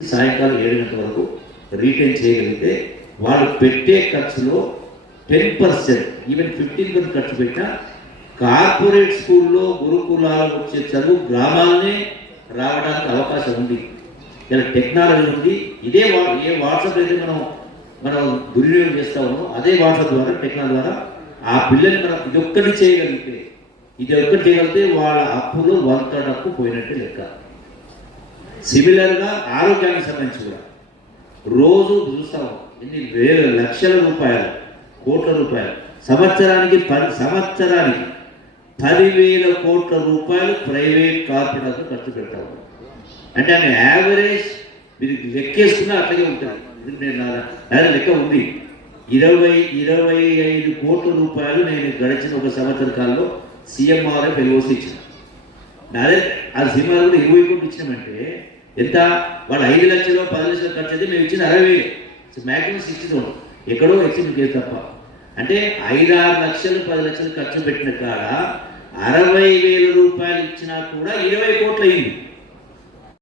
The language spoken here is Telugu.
సాయంకాలం 7 గంటల వరకు రీటైన్ చేయగలిగితే వాళ్ళు పెట్టే ఖర్చులో 10%, ఈవెన్ 15% ఖర్చు పెట్టినా కార్పొరేట్ స్కూల్లో గురుకులాలు వచ్చే చదువు గ్రామాలనే రావడానికి అవకాశం ఉంది. ఇలా టెక్నాలజీ ఉంది. ఇదే ఏ వాట్సాప్ అయితే మనం దుర్వినియోగం చేస్తామో అదే వాట్సాప్ ద్వారా టెక్నాలజీ ద్వారా ఆ పిల్లల్ని మనం ఇది ఒక్కటి చేయగలిగితే వాళ్ళ అప్పులు వంతడప్పు పోయినట్టే లెక్క. సిమిలర్గా ఆరోగ్యానికి సంబంధించి కూడా రోజు చూస్తాము ఎన్ని వేల లక్షల రూపాయలు, కోట్ల రూపాయలు, సంవత్సరానికి 10,000 కోట్ల రూపాయలు ప్రైవేట్ కార్పొరేట్లకు ఖర్చు పెడతాము. అంటే ఆయన యావరేజ్ మీరు లెక్కేసుకున్నా అట్లాగే ఉంటుంది. నా లెక్క ఉంది. 25 కోట్ల రూపాయలు నేను గడిచిన ఒక సంవత్సర కాలంలో సీఎంఆర్ఎఫ్ ఎల్ఓసి ఇచ్చిన. అదే ఆ సినిమాలు కూడా 20 కోట్లు ఇచ్చినామంటే ఎంత? వాళ్ళు 5 లక్షలు 10 లక్షలు ఖర్చు అయితే మేము ఇచ్చిన 60,000, మ్యాక్సిమం 60,000 ఎక్కడో ఎక్స్చేంజ్ కేసు తప్ప. అంటే 5-6 లక్షలు 10 లక్షలు ఖర్చు పెట్టిన కాడ 60,000 రూపాయలు ఇచ్చినా కూడా 20 కోట్లు అయింది.